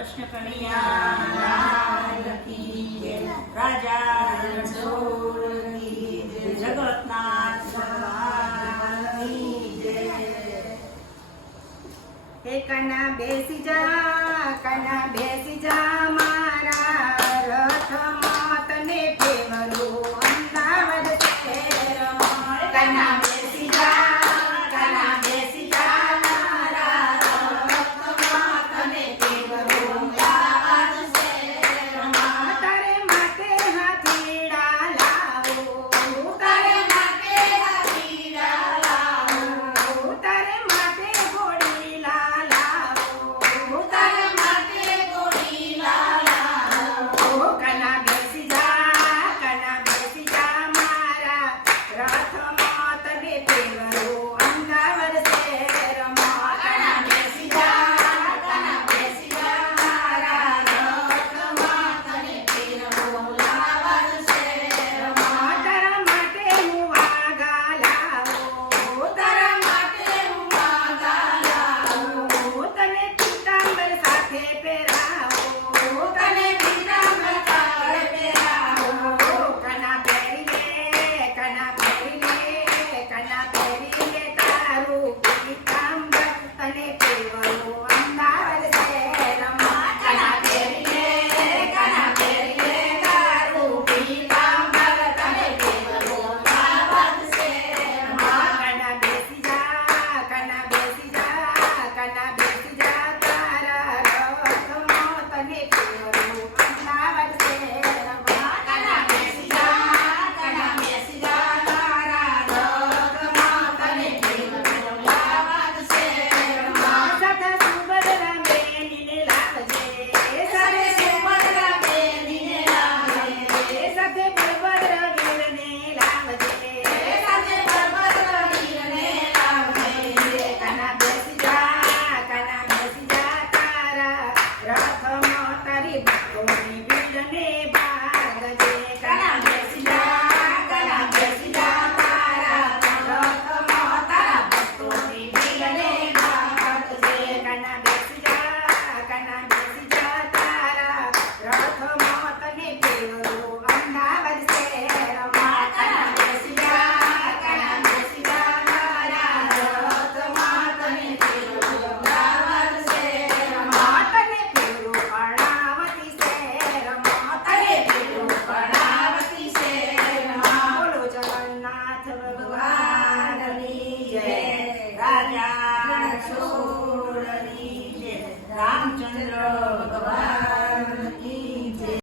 કૃષ્ણ કનૈયા રાજા જગતનાથ હે કના બેસી જા કના બેસી જા મા esperar. baby.